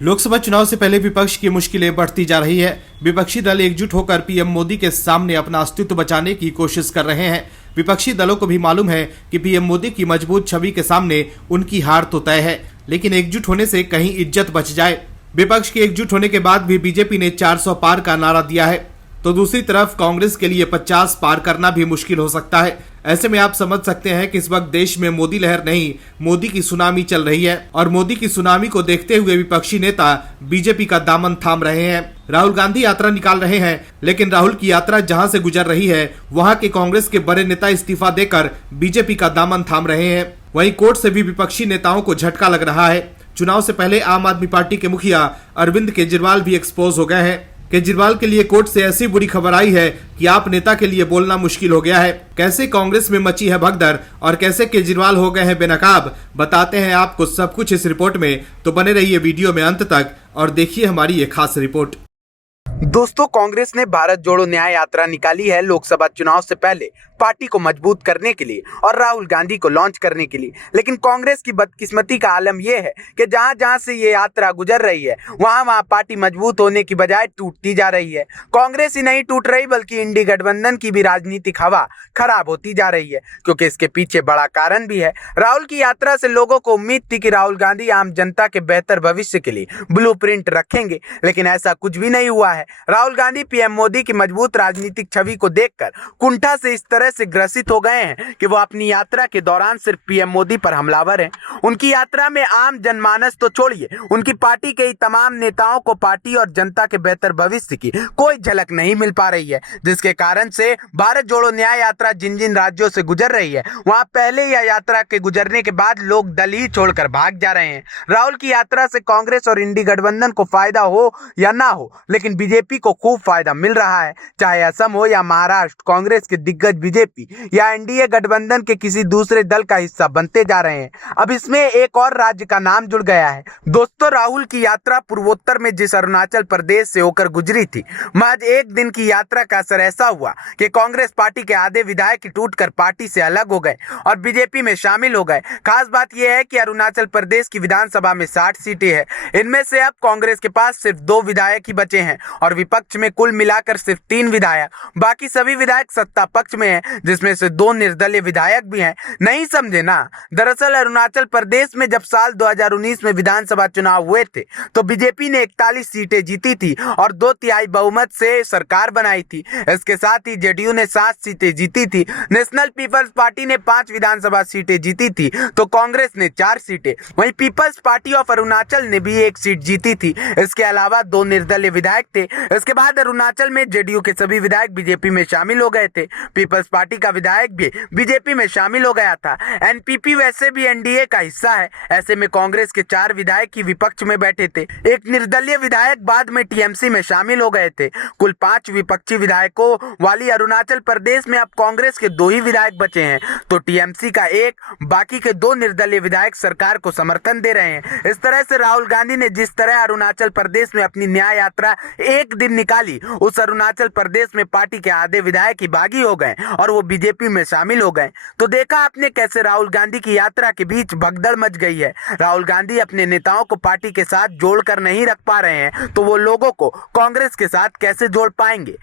लोकसभा चुनाव से पहले विपक्ष की मुश्किलें बढ़ती जा रही है। विपक्षी दल एकजुट होकर पीएम मोदी के सामने अपना अस्तित्व बचाने की कोशिश कर रहे हैं। विपक्षी दलों को भी मालूम है कि पीएम मोदी की मजबूत छवि के सामने उनकी हार तो तय है, लेकिन एकजुट होने से कहीं इज्जत बच जाए। विपक्ष के एकजुट होने के बाद भी बीजेपी ने 400 पार का नारा दिया है, तो दूसरी तरफ कांग्रेस के लिए 50 पार करना भी मुश्किल हो सकता है। ऐसे में आप समझ सकते हैं कि इस वक्त देश में मोदी लहर नहीं, मोदी की सुनामी चल रही है और मोदी की सुनामी को देखते हुए विपक्षी नेता बीजेपी का दामन थाम रहे हैं। राहुल गांधी यात्रा निकाल रहे हैं, लेकिन राहुल की यात्रा जहां से गुजर रही है वहां के कांग्रेस के बड़े नेता इस्तीफा देकर बीजेपी का दामन थाम रहे हैं। वहीं कोर्ट से भी विपक्षी नेताओं को झटका लग रहा है। चुनाव से पहले आम आदमी पार्टी के मुखिया अरविंद केजरीवाल भी एक्सपोज हो गए हैं। केजरीवाल के लिए कोर्ट से ऐसी बुरी खबर आई है कि आप नेता के लिए बोलना मुश्किल हो गया है। कैसे कांग्रेस में मची है भगदड़ और कैसे केजरीवाल हो गए हैं बेनकाब, बताते हैं आपको सब कुछ इस रिपोर्ट में। तो बने रहिए वीडियो में अंत तक और देखिए हमारी ये खास रिपोर्ट। दोस्तों, कांग्रेस ने भारत जोड़ो न्याय यात्रा निकाली है लोकसभा चुनाव से पहले पार्टी को मजबूत करने के लिए और राहुल गांधी को लॉन्च करने के लिए। लेकिन कांग्रेस की बदकिस्मती का आलम यह है कि जहां जहां से ये यात्रा गुजर रही है वहां वहां पार्टी मजबूत होने की बजाय टूटती जा रही है। कांग्रेस ही नहीं टूट रही बल्कि इंडी गठबंधन की भी राजनीतिक हवा खराब होती जा रही है, क्योंकि इसके पीछे बड़ा कारण भी है। राहुल की यात्रा से लोगों को उम्मीद थी कि राहुल गांधी आम जनता के बेहतर भविष्य के लिए ब्लूप्रिंट रखेंगे, लेकिन ऐसा कुछ भी नहीं हुआ है। राहुल गांधी पीएम मोदी की मजबूत राजनीतिक छवि को देखकर कुंठा से इस तरह से ग्रसित हो गए हैं कि वो अपनी यात्रा के दौरान सिर्फ पीएम मोदी पर हमलावर हैं। उनकी यात्रा में आम जनमानस तो छोड़िए, उनकी पार्टी के तमाम नेताओं को पार्टी और जनता के बेहतर भविष्य की कोई झलक नहीं मिल पा रही है, जिसके कारण से भारत जोड़ो न्याय यात्रा जिन जिन राज्यों से गुजर रही है वहां पहले यह यात्रा के गुजरने के बाद लोग दल ही छोड़कर भाग जा रहे हैं। राहुल की यात्रा से कांग्रेस और इंडी गठबंधन को फायदा हो या ना हो, लेकिन बीजेपी को खूब फायदा मिल रहा है। चाहे असम हो या महाराष्ट्र, कांग्रेस के दिग्गज बीजेपी या एनडीए गठबंधन के किसी दूसरे दल का हिस्सा बनते जा रहे हैं। अब इसमें एक और राज्य का नाम जुड़ गया है। दोस्तों, राहुल की यात्रा पूर्वोत्तर में जिस अरुणाचल प्रदेश से होकर गुजरी थी, महज एक दिन की यात्रा का असर ऐसा हुआ कि कांग्रेस पार्टी के आधे विधायक टूटकर पार्टी से अलग हो गए और बीजेपी में शामिल हो गए। खास बात यह है कि अरुणाचल प्रदेश की विधानसभा में 60 सीटें हैं। इनमें से अब कांग्रेस के पास सिर्फ 2 विधायक ही बचे हैं और विपक्ष में कुल मिलाकर सिर्फ 3 विधायक। बाकी सभी विधायक सत्ता पक्ष में हैं, जिसमें से 2 निर्दलीय विधायक भी हैं। नहीं समझे ना? दरअसल अरुणाचल प्रदेश में जब साल 2019 में विधानसभा चुनाव हुए थे तो बीजेपी ने 41 सीटें जीती थी और 2/3 बहुमत से सरकार बनाई थी। इसके साथ ही जेडीयू ने 7 सीटें जीती थी। नेशनल पीपल्स पार्टी ने 5 विधानसभा सीटें जीती थी तो कांग्रेस ने 4 सीटें। वहीं पीपल्स पार्टी ऑफ अरुणाचल ने भी 1 सीट जीती थी। इसके अलावा 2 निर्दलीय विधायक थे। इसके बाद अरुणाचल में जेडीयू के सभी विधायक बीजेपी में शामिल हो गए थे। पीपल्स पार्टी का विधायक भी बीजेपी में शामिल हो गया था। एनपीपी वैसे भी एनडीए का हिस्सा है। ऐसे में कांग्रेस के 4 विधायक ही विपक्ष में बैठे थे। एक निर्दलीय विधायक बाद में टीएमसी में शामिल हो गए थे। कुल 5 विपक्षी विधायकों वाली अरुणाचल प्रदेश में अब कांग्रेस के 2 ही विधायक बचे हैं, तो टीएमसी का 1, बाकी के 2 निर्दलीय विधायक सरकार को समर्थन दे रहे हैं। इस तरह से राहुल गांधी ने जिस तरह अरुणाचल प्रदेश में अपनी न्याय यात्रा एक दिन निकाली, उस अरुणाचल प्रदेश में पार्टी के आधे विधायक ही बागी हो गए और वो बीजेपी में शामिल हो गए। तो देखा आपने कैसे राहुल गांधी की यात्रा के बीच भगदड़ मच गई है। राहुल गांधी अपने नेताओं को पार्टी के साथ जोड़कर नहीं रख पा रहे हैं, तो वो लोगों को कांग्रेस के साथ कैसे जोड़ पाएंगे?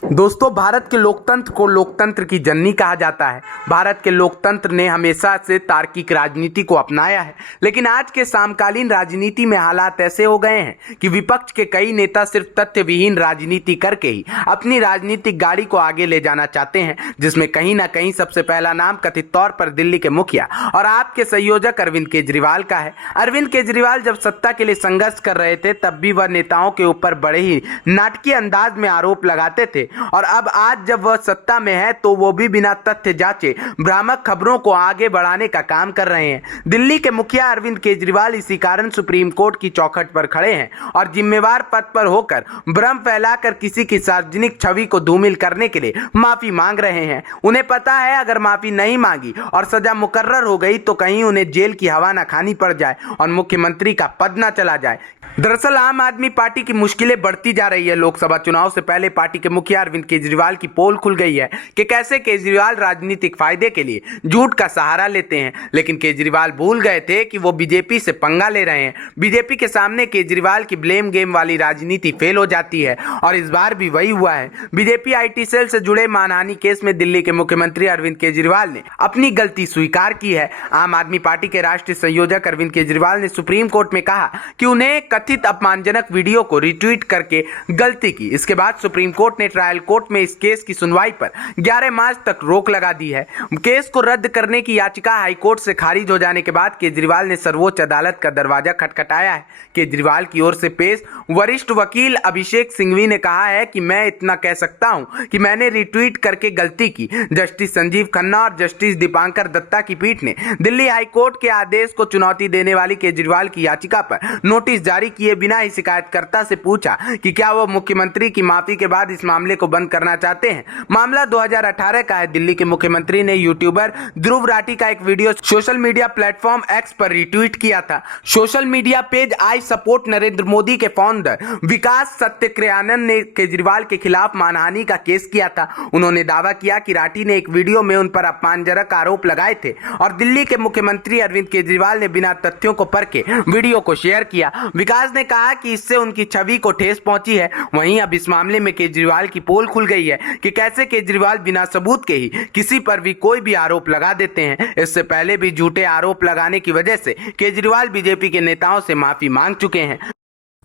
दोस्तों, भारत के लोकतंत्र को लोकतंत्र की जननी कहा जाता है। भारत के लोकतंत्र ने हमेशा से तार्किक राजनीति को अपनाया है, लेकिन आज के समकालीन राजनीति में हालात ऐसे हो गए हैं कि विपक्ष के कई नेता सिर्फ तथ्य विहीन राजनीति करके ही अपनी राजनीतिक गाड़ी को आगे ले जाना चाहते हैं, जिसमें कहीं ना कहीं सबसे पहला नाम कथित तौर पर दिल्ली के मुखिया और आपके संयोजक अरविंद केजरीवाल का है। अरविंद केजरीवाल जब सत्ता के लिए संघर्ष कर रहे थे तब भी वह नेताओं के ऊपर बड़े ही नाटकीय अंदाज में आरोप लगाते थे, और अब आज जब वह सत्ता में है तो वो भी बिना तथ्य जांचे भ्रामक खबरों को आगे बढ़ाने का काम कर रहे हैं। दिल्ली के मुखिया अरविंद केजरीवाल इसी कारण सुप्रीम कोर्ट की चौखट पर खड़े हैं और जिम्मेवार पद पर होकर भ्रम फैलाकर किसी की सार्वजनिक छवि को धूमिल करने के लिए माफी मांग रहे हैं। उन्हें पता है अगर माफी नहीं मांगी और सजा मुकर्रर हो गई तो कहीं उन्हें जेल की हवा न खानी पड़ जाए और मुख्यमंत्री का पद न चला जाए। दरअसल आम आदमी पार्टी की मुश्किलें बढ़ती जा रही है। लोकसभा चुनाव से पहले पार्टी के मुखिया अरविंद केजरीवाल की पोल खुल गई है कि कैसे केजरीवाल राजनीतिक फायदे के लिए झूठ का सहारा लेते हैं। लेकिन केजरीवाल भूल गए थे कि वो बीजेपी से पंगा ले रहे हैं। बीजेपी के सामने केजरीवाल की ब्लेम गेम वाली राजनीति फेल हो जाती है और इस बार भी वही हुआ है। बीजेपी आईटी सेल से जुड़े मानहानि केस में दिल्ली के मुख्यमंत्री अरविंद केजरीवाल ने अपनी गलती स्वीकार की है। आम आदमी पार्टी के राष्ट्रीय संयोजक अरविंद केजरीवाल ने सुप्रीम कोर्ट में कहा कि उन्हें कथित अपमानजनक वीडियो को रिट्वीट करके गलती की। इसके बाद सुप्रीम कोर्ट ने ट्रायल कोर्ट में इस केस की सुनवाई पर 11 मार्च तक रोक लगा दी है। केस को रद्द करने की याचिका हाईकोर्ट से खारिज हो जाने के बाद केजरीवाल ने सर्वोच्च अदालत का दरवाजा खटखटाया है। केजरीवाल की ओर से पेश वरिष्ठ वकील अभिषेक सिंघवी ने कहा है कि मैं इतना कह सकता हूं कि मैंने रिट्वीट करके गलती की। जस्टिस संजीव खन्ना और जस्टिस दीपांकर दत्ता की पीठ ने दिल्ली हाईकोर्ट के आदेश को चुनौती देने वाली केजरीवाल की याचिका पर नोटिस जारी किए बिना ही शिकायतकर्ता से पूछा कि क्या वो मुख्यमंत्री की माफी के बाद इस मामले को बंद करना चाहते हैं। मामला 2018 का है। दिल्ली के मुख्यमंत्री ने यूट्यूबर ध्रुव राठी का एक video social media platform x पर रिट्वीट किया था। Social media page I support Narendra Modi के फाउंडर विकास सत्यक्रियानंद ने केजरीवाल के खिलाफ मानहानि का केस किया था। उन्होंने दावा किया कि राठी ने एक वीडियो में उन पर अपमानजनक आरोप लगाए थे और दिल्ली के मुख्यमंत्री अरविंद केजरीवाल ने बिना तथ्यों को परखे वीडियो को शेयर किया। विकास ने कहा कि इससे उनकी छवि को ठेस पहुंची है। वहीं अब इस मामले में केजरीवाल की पोल खुल गई है कि कैसे केजरीवाल बिना सबूत के ही किसी पर भी कोई भी आरोप लगा देते हैं। इससे पहले भी झूठे आरोप लगाने की वजह से केजरीवाल बीजेपी के नेताओं से माफी मांग चुके हैं।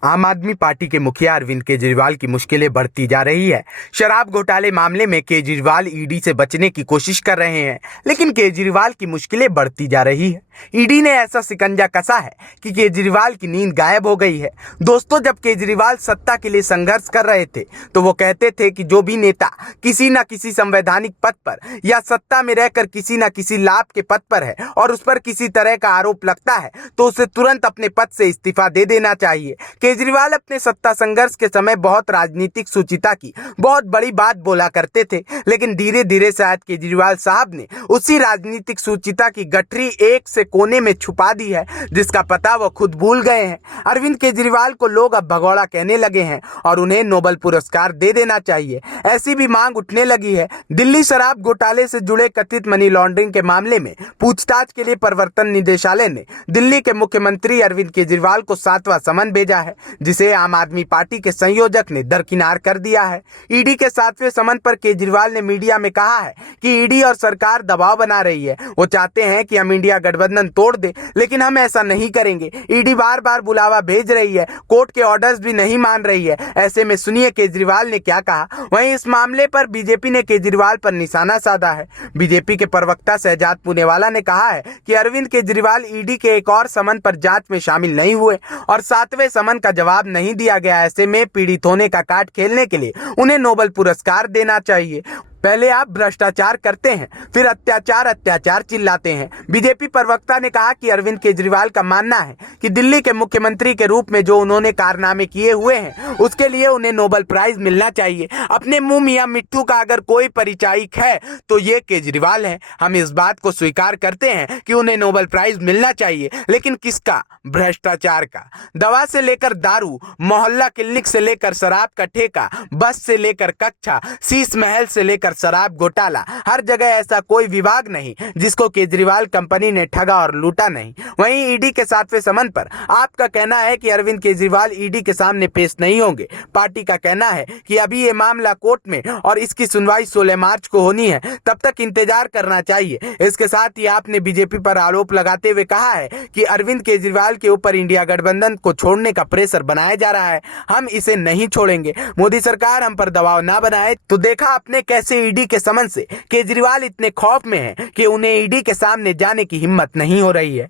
आम आदमी पार्टी के मुखिया अरविंद केजरीवाल की मुश्किलें बढ़ती जा रही है। शराब घोटाले मामले में केजरीवाल ईडी से बचने की कोशिश कर रहे हैं, लेकिन केजरीवाल की मुश्किलें बढ़ती जा रही है। ईडी ने ऐसा शिकंजा कसा है कि केजरीवाल की नींद गायब हो गई है। दोस्तों, जब केजरीवाल सत्ता के लिए संघर्ष कर रहे थे तो वो कहते थे कि जो भी नेता किसी न किसी संवैधानिक पद पर या सत्ता में रहकर किसी न किसी लाभ के पद पर है और उस पर किसी तरह का आरोप लगता है तो उसे तुरंत अपने पद से इस्तीफा दे देना चाहिए। केजरीवाल अपने सत्ता संघर्ष के समय बहुत राजनीतिक सुचिता की बहुत बड़ी बात बोला करते थे, लेकिन धीरे धीरे शायद केजरीवाल साहब ने उसी राजनीतिक सुचिता की गठरी एक से कोने में छुपा दी है, जिसका पता वो खुद भूल गए हैं। अरविंद केजरीवाल को लोग अब भगोड़ा कहने लगे हैं और उन्हें नोबेल पुरस्कार दे देना चाहिए, ऐसी भी मांग उठने लगी है। दिल्ली शराब घोटाले से जुड़े कथित मनी लॉन्ड्रिंग के मामले में पूछताछ के लिए प्रवर्तन निदेशालय ने दिल्ली के मुख्यमंत्री अरविंद केजरीवाल को 7वां समन भेजा है, जिसे आम आदमी पार्टी के संयोजक ने दरकिनार कर दिया है। ईडी के 7वें समन पर केजरीवाल ने मीडिया में कहा है कि ईडी और सरकार दबाव बना रही है। वो चाहते हैं कि हम इंडिया गठबंधन तोड़ दे, लेकिन हम ऐसा नहीं करेंगे। ईडी बार बार बुलावा भेज रही है, कोर्ट के ऑर्डर्स भी नहीं मान रही है। ऐसे में सुनिए केजरीवाल ने क्या कहा। वहीं इस मामले पर बीजेपी ने केजरीवाल पर निशाना साधा है। बीजेपी के प्रवक्ता शहजाद पूनेवाला ने कहा है कि अरविंद केजरीवाल ईडी के एक और समन पर जांच में शामिल नहीं हुए और 7वें समन का जवाब नहीं दिया गया। ऐसे में पीड़ित होने का कार्ड खेलने के लिए उन्हें नोबेल पुरस्कार देना चाहिए। पहले आप भ्रष्टाचार करते हैं, फिर अत्याचार चिल्लाते हैं। बीजेपी प्रवक्ता ने कहा कि अरविंद केजरीवाल का मानना है कि दिल्ली के मुख्यमंत्री के रूप में जो उन्होंने कारनामे किए हुए हैं उसके लिए उन्हें नोबेल प्राइज मिलना चाहिए। अपने मुंह मियां मिट्ठू का अगर कोई परिचायक है तो ये केजरीवाल है। हम इस बात को स्वीकार करते हैं कि उन्हें नोबेल प्राइज मिलना चाहिए, लेकिन किसका? भ्रष्टाचार का। दवा से लेकर दारू, मोहल्ला क्लिनिक से लेकर शराब का ठेका, बस से लेकर कक्षा, शीश महल से लेकर शराब घोटाला, हर जगह ऐसा कोई विभाग नहीं जिसको केजरीवाल कंपनी ने ठगा और लूटा नहीं। वहीं ईडी के 7वें समन पर आपका कहना है कि अरविंद केजरीवाल ईडी के सामने पेश नहीं होंगे। पार्टी का कहना है कि अभी ये मामला कोर्ट में और इसकी सुनवाई 16 मार्च को होनी है, तब तक इंतजार करना चाहिए। इसके साथ ही आपने बीजेपी पर आरोप लगाते हुए कहा है कि अरविंद केजरीवाल के ऊपर इंडिया गठबंधन को छोड़ने का प्रेशर बनाया जा रहा है। हम इसे नहीं छोड़ेंगे। मोदी सरकार हम पर दबाव ना बनाए। तो देखा आपने कैसे ईडी के समन से केजरीवाल इतने खौफ में हैं कि उन्हें ईडी के सामने जाने की हिम्मत नहीं हो रही है।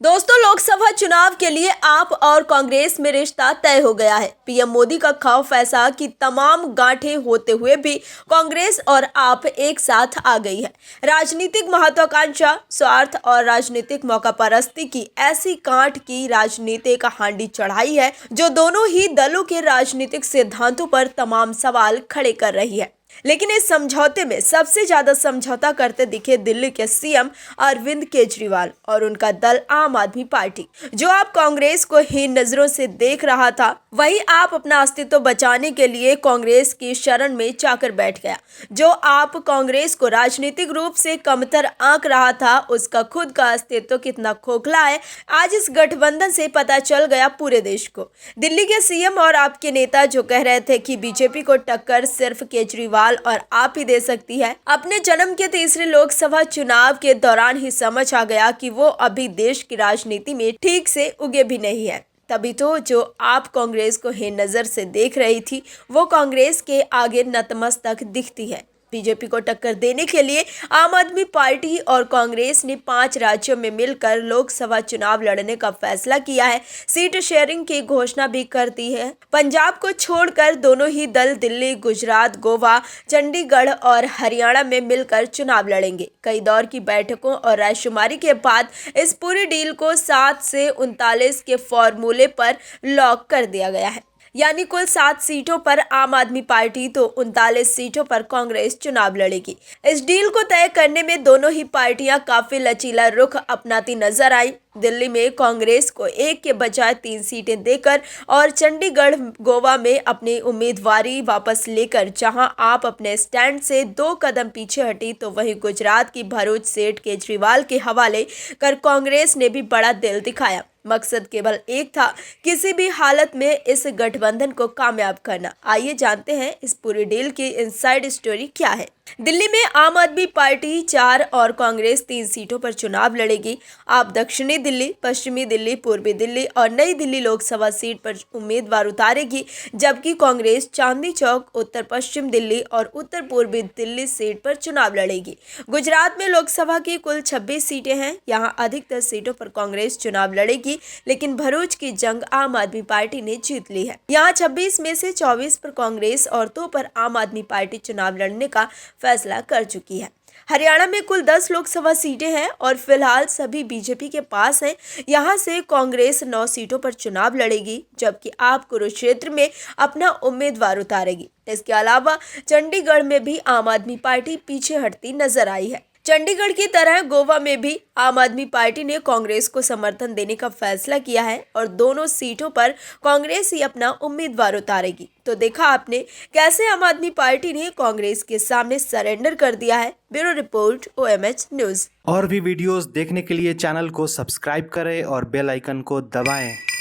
दोस्तों, लोकसभा चुनाव के लिए आप और कांग्रेस में रिश्ता तय हो गया है। पीएम मोदी का खौफ ऐसा कि तमाम गांठें होते हुए भी कांग्रेस और आप एक साथ आ गई है। राजनीतिक महत्वाकांक्षा, स्वार्थ और राजनीतिक मौकापरस्ती की ऐसी गांठ की राजनीतिक हांडी चढ़ाई है जो दोनों ही दलों के राजनीतिक सिद्धांतों पर तमाम सवाल खड़े कर रही है। लेकिन इस समझौते में सबसे ज्यादा समझौता करते दिखे दिल्ली के सीएम अरविंद केजरीवाल और उनका दल आम आदमी पार्टी, जो आप कांग्रेस को हीन नजरों से देख रहा था। वहीं आप अपना अस्तित्व बचाने के लिए कांग्रेस की शरण में जाकर बैठ गया। जो आप कांग्रेस को राजनीतिक रूप से कमतर आंक रहा था, उसका खुद का अस्तित्व कितना खोखला है, आज इस गठबंधन से पता चल गया पूरे देश को। दिल्ली के सीएम और आपके नेता जो कह रहे थे कि बीजेपी को टक्कर सिर्फ केजरीवाल और आप ही दे सकती है, अपने जन्म के तीसरे लोकसभा चुनाव के दौरान ही समझ आ गया कि वो अभी देश की राजनीति में ठीक से उगे भी नहीं है। तभी तो जो आप कांग्रेस को हे नजर से देख रही थी, वो कांग्रेस के आगे नतमस्तक दिखती है। बीजेपी को टक्कर देने के लिए आम आदमी पार्टी और कांग्रेस ने 5 राज्यों में मिलकर लोकसभा चुनाव लड़ने का फैसला किया है। सीट शेयरिंग की घोषणा भी कर दी है। पंजाब को छोड़कर दोनों ही दल दिल्ली, गुजरात, गोवा, चंडीगढ़ और हरियाणा में मिलकर चुनाव लड़ेंगे। कई दौर की बैठकों और रायशुमारी के बाद इस पूरी डील को 7 से 39 के फॉर्मूले पर लॉक कर दिया गया है। यानी कुल 7 सीटों पर आम आदमी पार्टी तो 39 सीटों पर कांग्रेस चुनाव लड़ेगी। इस डील को तय करने में दोनों ही पार्टियां काफी लचीला रुख अपनाती नजर आई। दिल्ली में कांग्रेस को 1 के बजाय 3 सीटें देकर और चंडीगढ़, गोवा में अपनी उम्मीदवारी वापस लेकर जहां आप अपने स्टैंड से 2 कदम पीछे हटी, तो वहीं गुजरात की भरूच सीट केजरीवाल के हवाले कर कांग्रेस ने भी बड़ा दिल दिखाया। मकसद केवल एक था, किसी भी हालत में इस गठबंधन को कामयाब करना। आइए जानते हैं इस पूरी डील की इनसाइड स्टोरी क्या है। दिल्ली में आम आदमी पार्टी 4 और कांग्रेस 3 सीटों पर चुनाव लड़ेगी। आप दक्षिणी दिल्ली, पश्चिमी दिल्ली, पूर्वी दिल्ली और नई दिल्ली लोकसभा सीट पर उम्मीदवार उतारेगी, जबकि कांग्रेस चांदनी चौक, उत्तर पश्चिम दिल्ली और उत्तर पूर्वी दिल्ली सीट पर चुनाव लड़ेगी। गुजरात में लोकसभा की कुल 26 सीटें हैं। यहां अधिकतर सीटों पर कांग्रेस चुनाव लड़ेगी, लेकिन भरूच की जंग आम आदमी पार्टी ने जीत ली है। यहाँ 26 में से 24 पर कांग्रेस और 2 पर आम आदमी पार्टी चुनाव लड़ने का फैसला कर चुकी है। हरियाणा में कुल 10 लोकसभा सीटें हैं और फिलहाल सभी बीजेपी के पास हैं। यहां से कांग्रेस 9 सीटों पर चुनाव लड़ेगी, जबकि आप कुरुक्षेत्र में अपना उम्मीदवार उतारेगी। इसके अलावा चंडीगढ़ में भी आम आदमी पार्टी पीछे हटती नजर आई है। चंडीगढ़ की तरह गोवा में भी आम आदमी पार्टी ने कांग्रेस को समर्थन देने का फैसला किया है और दोनों सीटों पर कांग्रेस ही अपना उम्मीदवार उतारेगी। तो देखा आपने कैसे आम आदमी पार्टी ने कांग्रेस के सामने सरेंडर कर दिया है। Bureau report, OMH news. और भी वीडियोस देखने के लिए चैनल को सब्सक्राइब करें और बेल आइकन को दबाएं।